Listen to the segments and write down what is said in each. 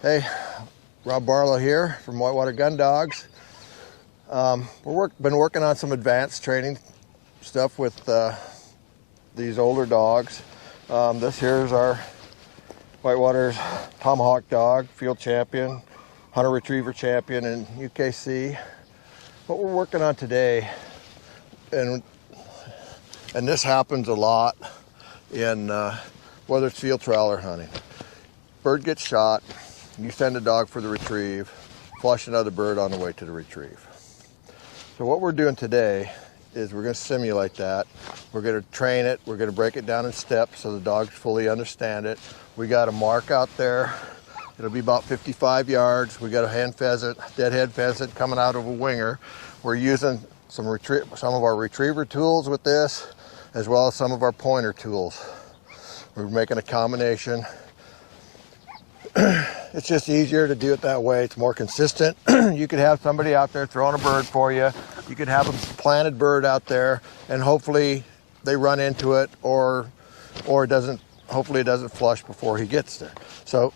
Hey, Rob Barlow here from Whitewater Gun Dogs. Been working on some advanced training stuff with these older dogs. This here is our Whitewater's Tomahawk dog, field champion, hunter retriever champion in UKC. What we're working on today, and this happens a lot in whether it's field trial or hunting. Bird gets shot. You send a dog for the retrieve, flush another bird on the way to the retrieve. So what we're doing today is we're going to simulate that. We're going to train it. We're going to break it down in steps so the dogs fully understand it. We got a mark out there. It'll be about 55 yards. We got a hen pheasant, deadhead pheasant coming out of a winger. We're using some of our retriever tools with this, as well as some of our pointer tools. We're making a combination. It's just easier to do it that way. It's more consistent. You could have somebody out there throwing a bird for you. You could have a planted bird out there, and hopefully they run into it, or it doesn't. Hopefully it doesn't flush before he gets there. So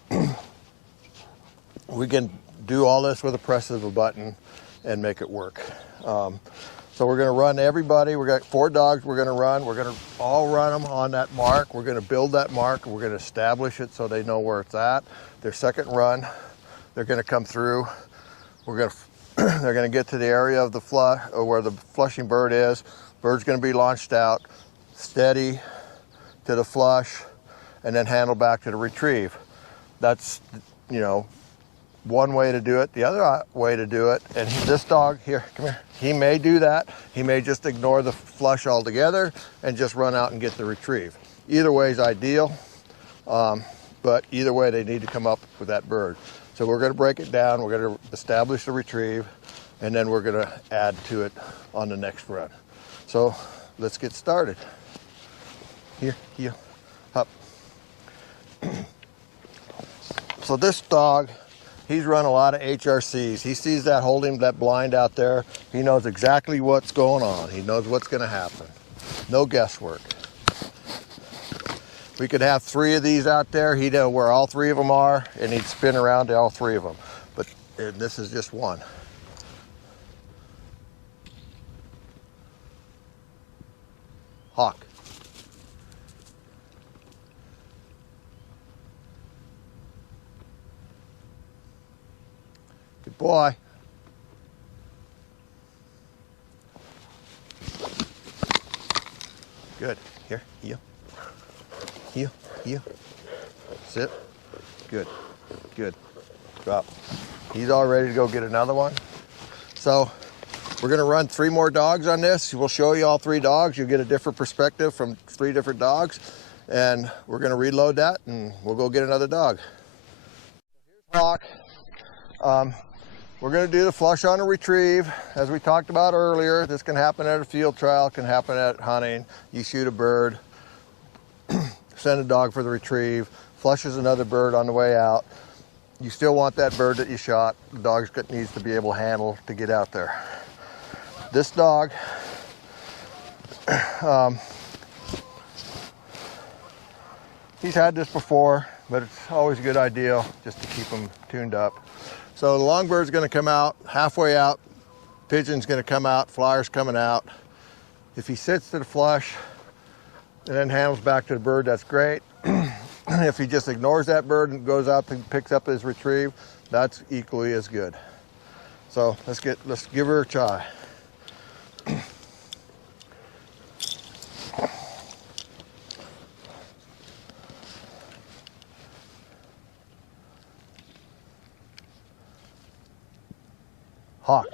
we can do all this with a press of a button and make it work. So we're going to run everybody. We got 4 dogs we're going to run. We're going to all run them on that mark. We're going to build that mark. We're going to establish it so they know where it's at. Their second run, they're going to come through. They're going to get to the area of the flush, or where the flushing bird is. Bird's going to be launched out, steady to the flush, and then handle back to the retrieve. That's, one way to do it. The other way to do it, and this dog here, come here, he may do that. He may just ignore the flush altogether and just run out and get the retrieve. Either way is ideal, but either way they need to come up with that bird. So we're going to break it down. We're going to establish the retrieve, and then we're going to add to it on the next run. So let's get started. Here, up. So this dog, he's run a lot of HRCs. He sees that holding that blind out there. He knows exactly what's going on. He knows what's going to happen. No guesswork. We could have 3 of these out there. He'd know where all 3 of them are, and he'd spin around to all 3 of them. But this is just one. Hawk. Good boy. Good. Here, heel. Heel. Sit. Good. Drop. He's all ready to go get another one. So we're going to run 3 more dogs on this. We'll show you all 3 dogs. You'll get a different perspective from 3 different dogs. And we're going to reload that, and we'll go get another dog. Here's Hawk. We're going to do the flush on a retrieve. As we talked about earlier, this can happen at a field trial, can happen at hunting. You shoot a bird, send a dog for the retrieve, flushes another bird on the way out. You still want that bird that you shot. The dog needs to be able to handle to get out there. This dog, he's had this before, but it's always a good idea just to keep him tuned up. So the long bird's going to come out, halfway out, pigeon's going to come out, flyer's coming out. If he sits to the flush and then handles back to the bird, that's great. If he just ignores that bird and goes out and picks up his retrieve, that's equally as good. So let's give her a try. Hawk.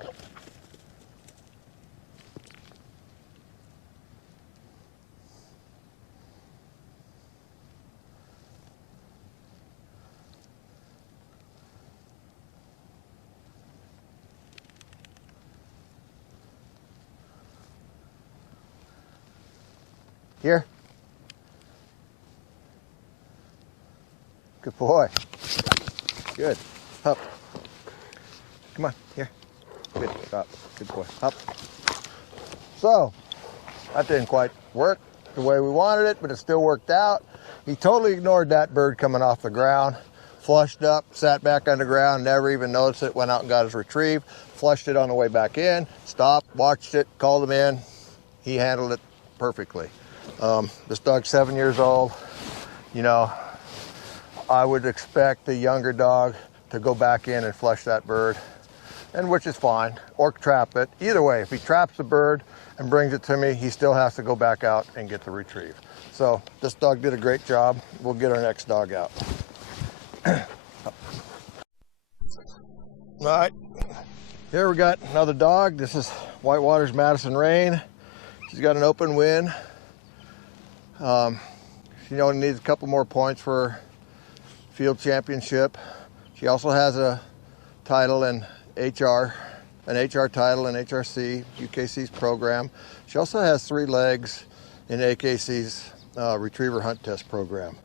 Here. Good boy. Good. Up. Come on, here. Good. Up. Good boy. Up. So, that didn't quite work the way we wanted it, but it still worked out. He totally ignored that bird coming off the ground, flushed up, sat back on the ground, never even noticed it, went out and got his retrieve, flushed it on the way back in, stopped, watched it, called him in. He handled it perfectly. This dog's 7 years old. You know, I would expect the younger dog to go back in and flush that bird, and which is fine, or trap it. Either way, if he traps the bird and brings it to me, he still has to go back out and get the retrieve. So this dog did a great job. We'll get our next dog out. All right, here we got another dog. This is Whitewater's Madison Rain. She's got an open win. She only needs a couple more points for field championship. She also has a title in HR, an HR title in HRC, UKC's program. She also has 3 legs in AKC's retriever hunt test program.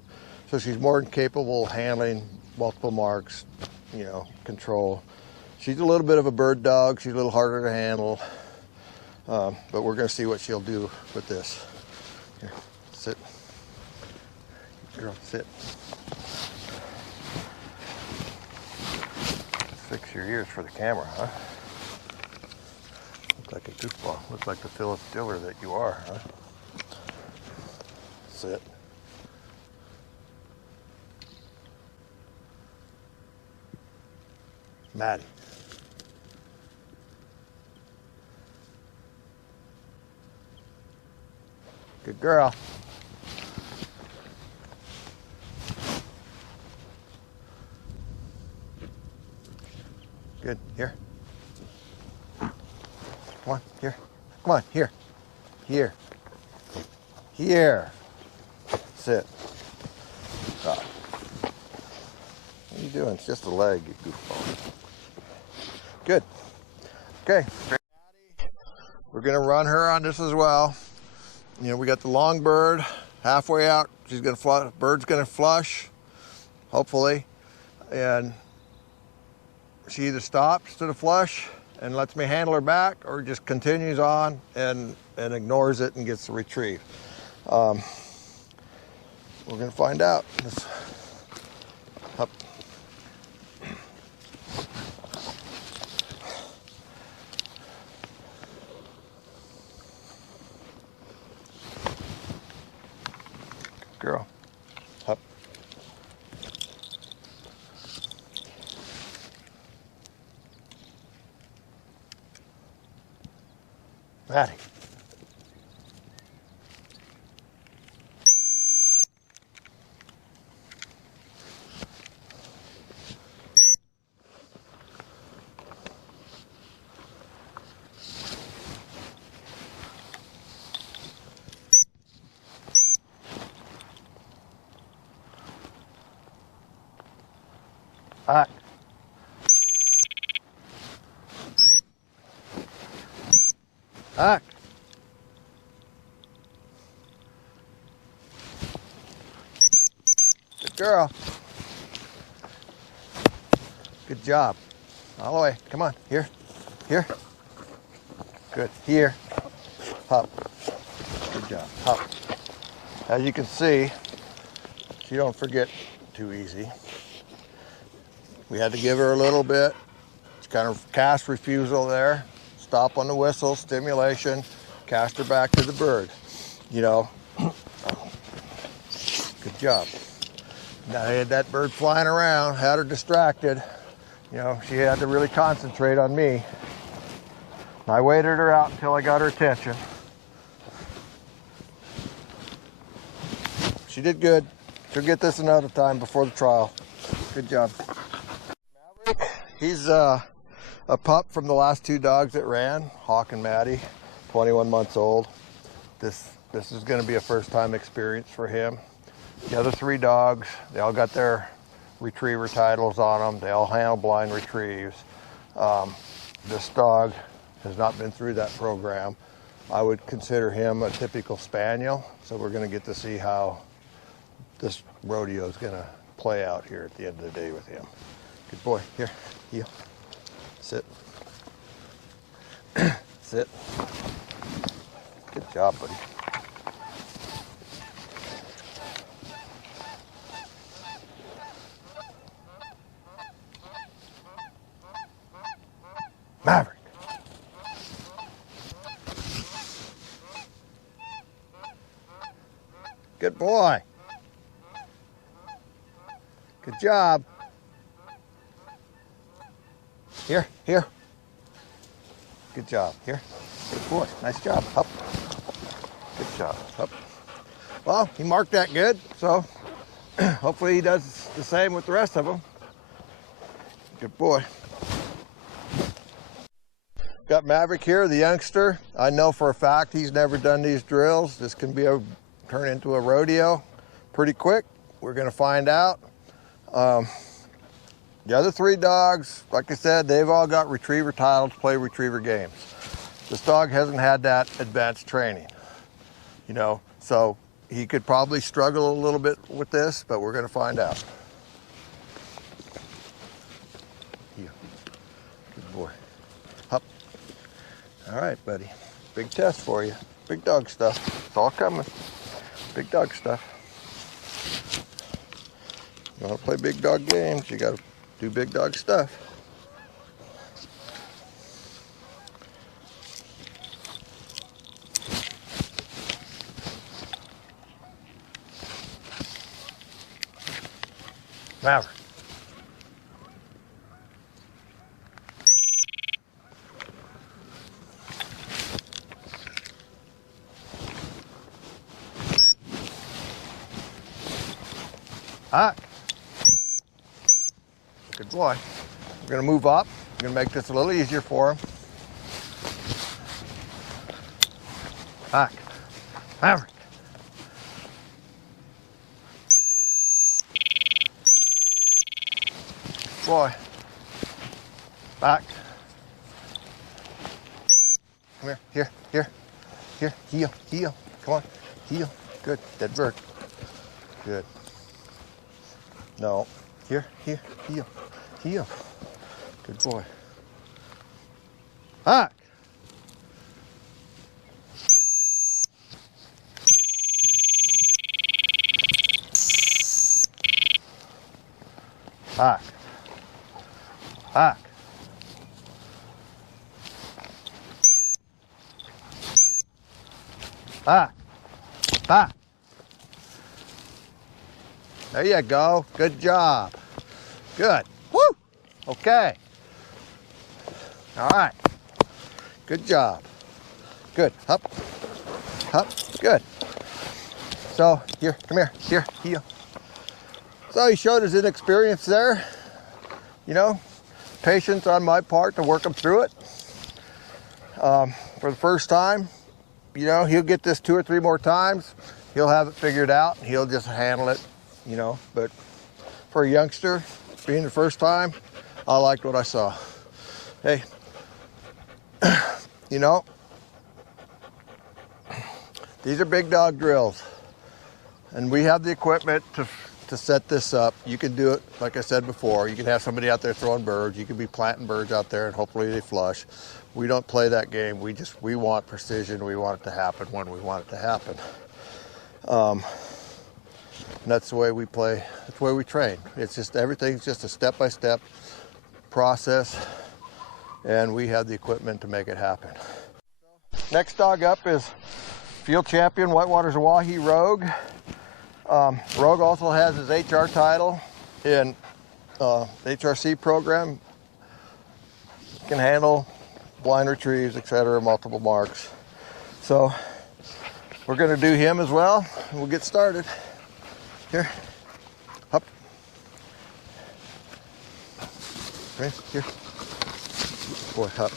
So she's more than capable of handling multiple marks, you know, control. She's a little bit of a bird dog. She's a little harder to handle, but we're gonna see what she'll do with this. Here, sit. Girl, sit. Fix your ears for the camera, huh? Look like a goofball. Look like the Phyllis Diller that you are, huh? Sit. Maddie. Good girl. Good. Here. Come on, here. Come on, here. Here. Here. Sit. Stop. What are you doing? It's just a leg, you goofball. Good. Okay. We're going to run her on this as well. You know, we got the long bird halfway out. She's going to flush. Bird's going to flush, hopefully. And she either stops to the flush and lets me handle her back, or just continues on and ignores it and gets the retrieve. We're going to find out. Up. Girl. Up. Maddie. Back. Back. Good girl. Good job. All the way. Come on. Here. Here. Good. Here. Hop. Good job. Hop. As you can see, she don't forget too easy. We had to give her a little bit. It's kind of cast refusal there. Stop on the whistle, stimulation, cast her back to the bird. You know, good job. Now I had that bird flying around, had her distracted. You know, she had to really concentrate on me. I waited her out until I got her attention. She did good. She'll get this another time before the trial. Good job. He's a pup from the last 2 dogs that ran, Hawk and Maddie, 21 months old. This is going to be a first-time experience for him. The other 3 dogs, they all got their retriever titles on them. They all handle blind retrieves. This dog has not been through that program. I would consider him a typical Spaniel, so we're going to get to see how this rodeo is going to play out here at the end of the day with him. Good boy. Here, heel. Sit. Sit. Good job, buddy. Maverick. Good boy. Good job. Here, here. Good job. Here. Good boy. Nice job. Up. Good job. Up. Well, he marked that good, so hopefully he does the same with the rest of them. Good boy. Got Maverick here, the youngster. I know for a fact he's never done these drills. This can be turn into a rodeo pretty quick. We're gonna find out. The other 3 dogs, like I said, they've all got retriever titles, play retriever games. This dog hasn't had that advanced training, you know, so he could probably struggle a little bit with this, but we're gonna find out. Here. Good boy. Up. All right, buddy. Big test for you. Big dog stuff. It's all coming. Big dog stuff. You wanna play big dog games, you gotta do big dog stuff. Maverick. Hot. Good boy. We're gonna move up. We're gonna make this a little easier for him. Back. Maverick. Boy. Back. Come here, here, here, here. Heel, heel. Come on, heel. Good. Dead bird. Good. No. Here, here, heel, heel. Good boy. Back. Back. Back. Back. Back. There you go. Good job. Good. Woo! Okay. All right. Good job. Good. Up. Up. Good. So, here, come here. Here, heel. So he showed his inexperience there. You know, patience on my part to work him through it. For the first time, you know, he'll get this 2 or 3 more times. He'll have it figured out. He'll just handle it, you know. But for a youngster, being the first time, I liked what I saw. Hey, you know, these are big dog drills. And we have the equipment to set this up. You can do it, like I said before, you can have somebody out there throwing birds, you can be planting birds out there and hopefully they flush. We don't play that game. We want precision. We want it to happen when we want it to happen. And that's the way we play, that's the way we train. It's just, everything's just a step-by-step process, and we have the equipment to make it happen. Next dog up is field champion Whitewater's Oahe Rogue. Rogue also has his HR title in the HRC program. Can handle blind retrieves, etc., multiple marks. So we're going to do him as well, and we'll get started. Here, up. Right here. Boy, up.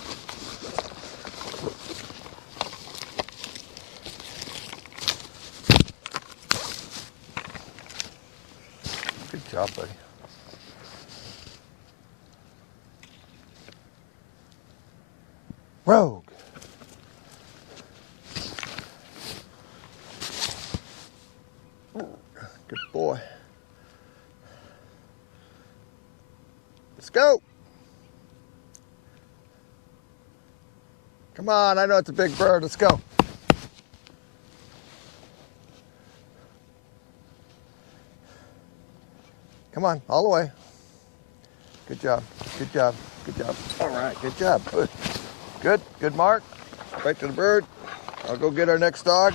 Good job, buddy. Rogue. Good boy. Let's go. Come on, I know it's a big bird. Let's go. Come on, all the way. Good job. Good job. Good job. All right. Good job. Good. Good. Good mark. Right to the bird. I'll go get our next dog.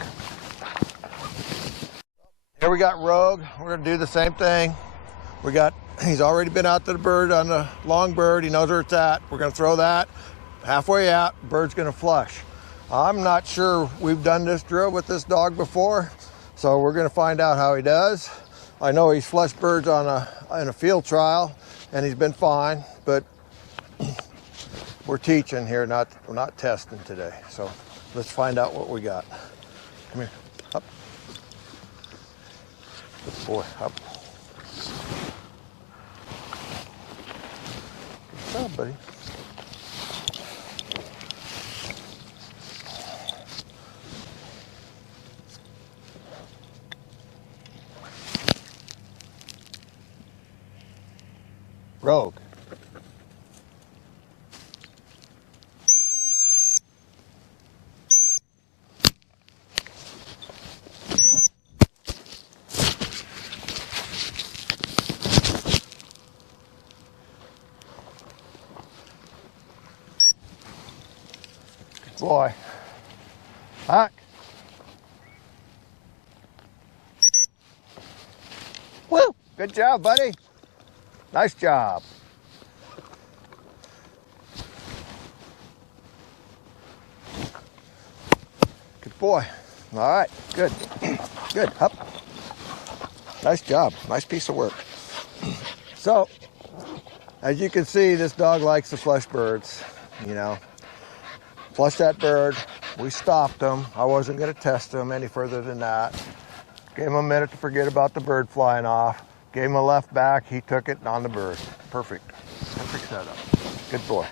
Here we got Rogue. We're going to do the same thing. He's already been out to the bird on the long bird. He knows where it's at. We're going to throw that halfway out. Bird's going to flush. I'm not sure we've done this drill with this dog before, so we're going to find out how he does. I know he's flushed birds in a field trial, and he's been fine, but we're teaching here, we're not testing today. So let's find out what we got. Come here, up. Good boy, up. Good job, buddy. Rogue. Good boy. Back. Woo! Good job, buddy. Nice job. Good boy. All right, good. Good, up. Nice job, nice piece of work. So, as you can see, this dog likes to flush birds, you know. Flush that bird, we stopped him. I wasn't gonna test him any further than that. Gave him a minute to forget about the bird flying off. Gave him a left back, he took it on the bird. Perfect. Perfect setup. Good boy.